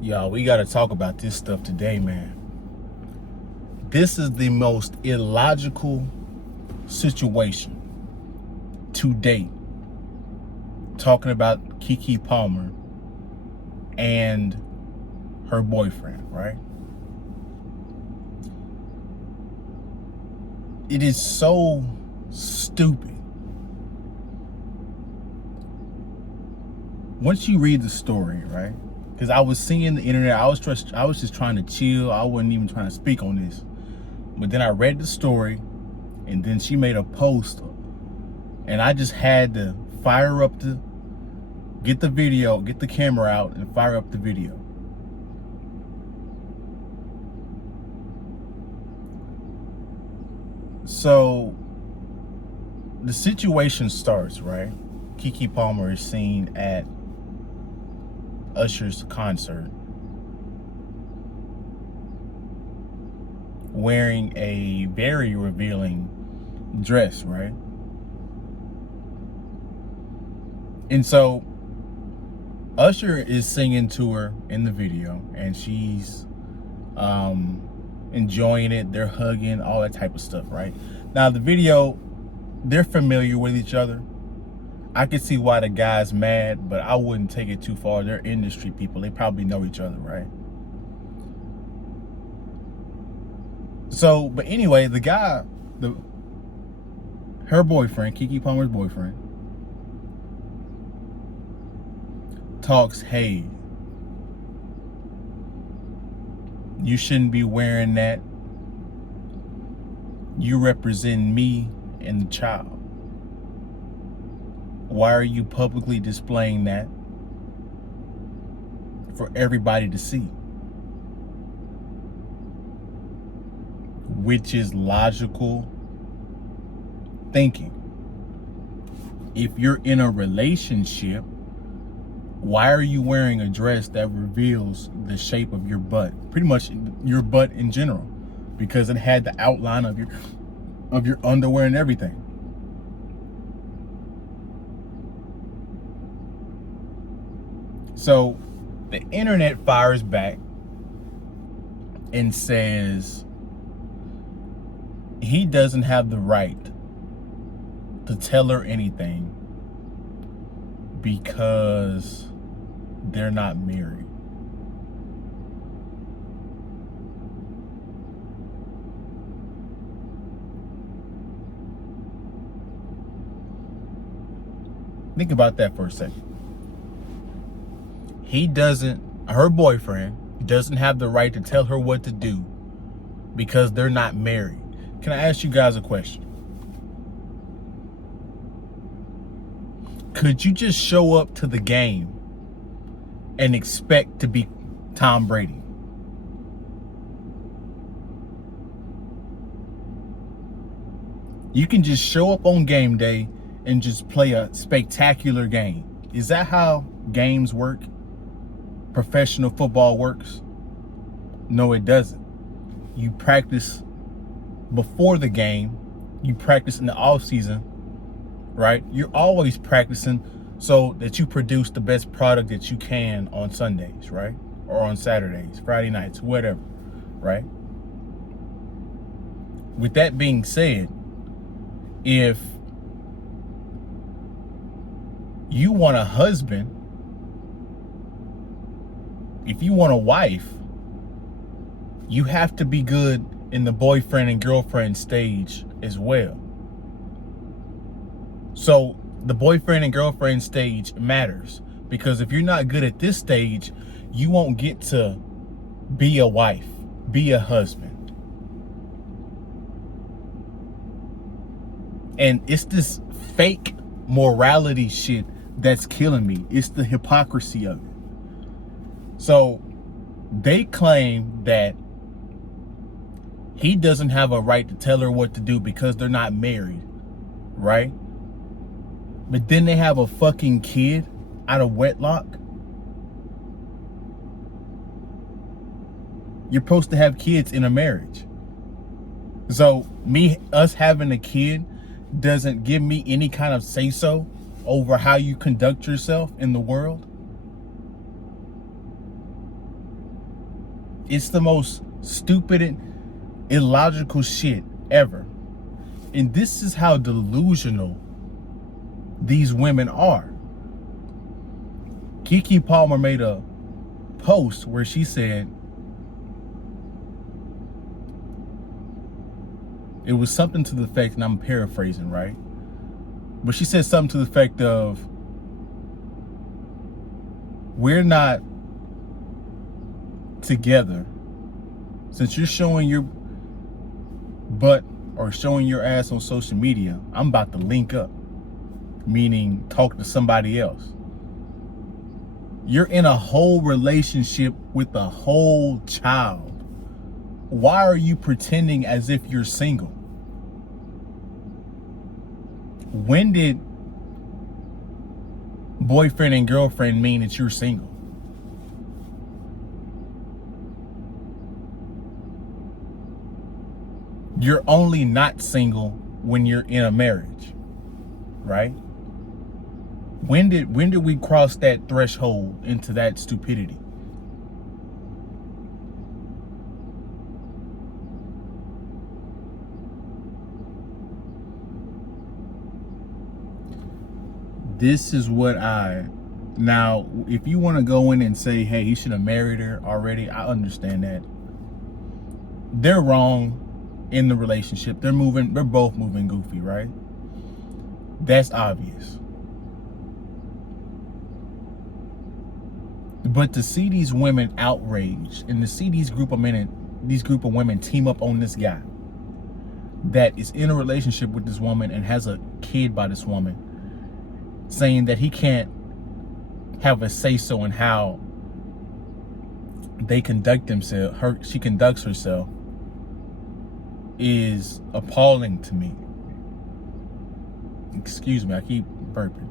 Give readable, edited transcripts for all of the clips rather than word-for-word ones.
Y'all, we got to talk about this stuff today, man. This is the most illogical situation to date. Talking about Keke Palmer and her boyfriend, right? It is so stupid. Once you read the story, right? Because I was seeing the internet, I was just trying to chill. I wasn't even trying to speak on this. But then I read the story, and then she made a post, and I just had to get the video, get the camera out, and fire up the video. So the situation starts, right? Keke Palmer is seen at Usher's concert wearing a very revealing dress, right? And so Usher is singing to her in the video, and she's enjoying it. They're hugging, all that type of stuff, right? Now the video, they're familiar with each other. I can see why the guy's mad, but I wouldn't take it too far. They're industry people. They probably know each other, right? So, but anyway, the guy, her boyfriend, Keke Palmer's boyfriend, talks, hey, you shouldn't be wearing that. You represent me and the child. Why are you publicly displaying that for everybody to see? Which is logical thinking. If you're in a relationship, why are you wearing a dress that reveals the shape of your butt? Pretty much your butt in general, because it had the outline of your underwear and everything. So the internet fires back and says he doesn't have the right to tell her anything because they're not married. Think about that for a second. Her boyfriend doesn't have the right to tell her what to do because they're not married. Can I ask you guys a question? Could you just show up to the game and expect to be Tom Brady? You can just show up on game day and just play a spectacular game. Is that how games work? Professional football works? No, it doesn't. You practice before the game. You practice in the off season, right? You're always practicing so that you produce the best product that you can on Sundays, right? Or on Saturdays, Friday nights, whatever, right? With that being said, if you want a husband, if you want a wife, you have to be good in the boyfriend and girlfriend stage as well. So the boyfriend and girlfriend stage matters, because if you're not good at this stage, you won't get to be a wife, be a husband. And it's this fake morality shit that's killing me. It's the hypocrisy of it. So they claim that he doesn't have a right to tell her what to do because they're not married, right? But then they have a fucking kid out of wedlock. You're supposed to have kids in a marriage. So us having a kid doesn't give me any kind of say-so over how you conduct yourself in the world. It's the most stupid and illogical shit ever. And this is how delusional these women are. Keke Palmer made a post where she said it was something to the effect, and I'm paraphrasing, right? But she said something to the effect of, we're not together. Since you're showing your butt or showing your ass on social media, I'm about to link up, meaning talk to somebody else. You're in a whole relationship with a whole child. Why are you pretending as if you're single? When did boyfriend and girlfriend mean that you're single? You're only not single when you're in a marriage, right? When did we cross that threshold into that stupidity? This is what now, if you want to go in and say, hey, he should have married her already, I understand that. They're wrong in the relationship. They're both moving goofy, right? That's obvious. But to see these women outraged and to see these group of women team up on this guy that is in a relationship with this woman and has a kid by this woman, saying that he can't have a say-so in how they conduct themselves, she conducts herself, is appalling to me. Excuse me, I keep burping.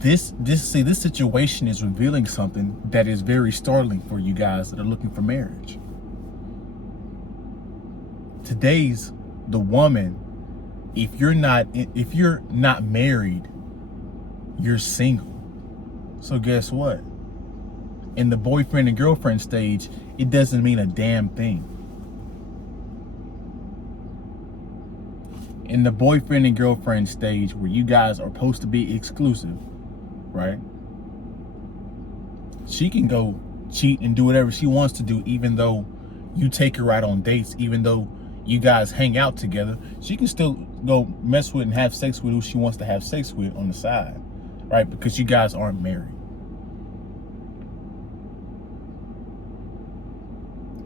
This situation is revealing something that is very startling for you guys that are looking for marriage. Today's the woman, if you're not married, you're single. So guess what? In the boyfriend and girlfriend stage, it doesn't mean a damn thing. In the boyfriend and girlfriend stage, where you guys are supposed to be exclusive, right? She can go cheat and do whatever she wants to do, even though you take her out on dates, even though you guys hang out together. She can still go mess with and have sex with who she wants to have sex with on the side, right? Because you guys aren't married.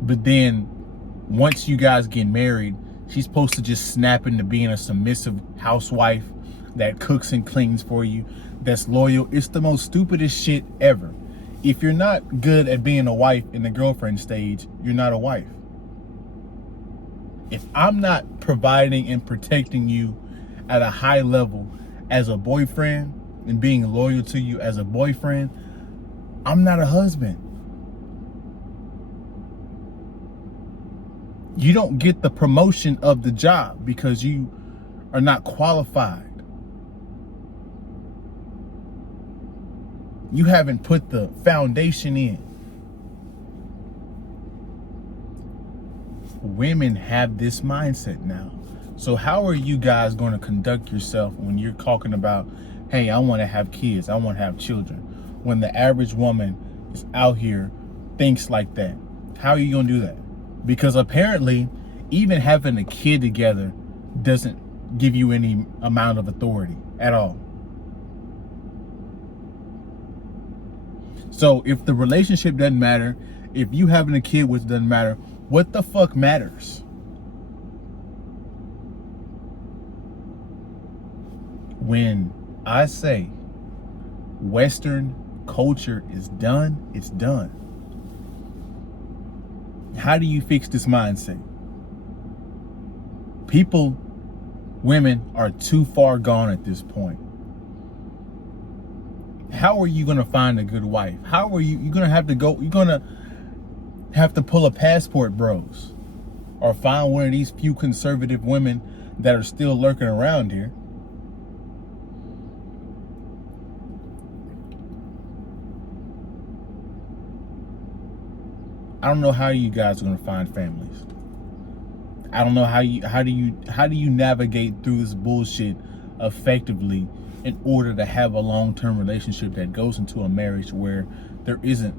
But then once you guys get married, she's supposed to just snap into being a submissive housewife that cooks and cleans for you, that's loyal. It's the most stupidest shit ever. If you're not good at being a wife in the girlfriend stage, you're not a wife. If I'm not providing and protecting you at a high level as a boyfriend and being loyal to you as a boyfriend, I'm not a husband. You don't get the promotion of the job because you are not qualified. You haven't put the foundation in. Women have this mindset now. So how are you guys going to conduct yourself when you're talking about, hey, I want to have kids, I want to have children, when the average woman is out here thinks like that? How are you going to do that? Because apparently, even having a kid together doesn't give you any amount of authority at all. So if the relationship doesn't matter, if you having a kid which doesn't matter, what the fuck matters? When I say Western culture is done, it's done. How do you fix this mindset? Women are too far gone at this point. How are you going to find a good wife? How are you're going to have to pull a passport bros or find one of these few conservative women that are still lurking around here. I don't know how you guys are gonna find families. I don't know how do you navigate through this bullshit effectively in order to have a long-term relationship that goes into a marriage where there isn't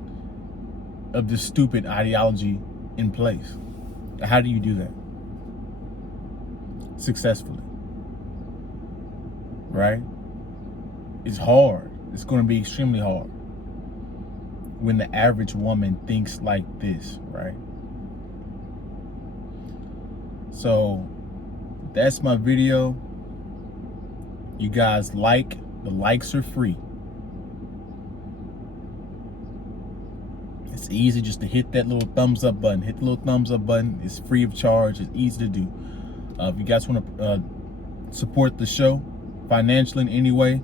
of this stupid ideology in place. How do you do that successfully? Right? It's hard. It's going to be extremely hard when the average woman thinks like this, right? So that's my video. You guys the likes are free. It's easy just to hit that little thumbs up button. Hit the little thumbs up button. It's free of charge. It's easy to do. If you guys want to support the show financially in any way,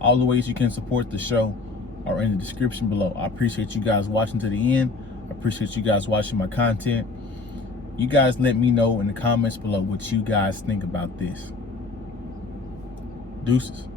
all the ways you can support the show are in the description below. I appreciate you guys watching to the end. I appreciate you guys watching my content. You guys let me know in the comments below what you guys think about this. Deuces.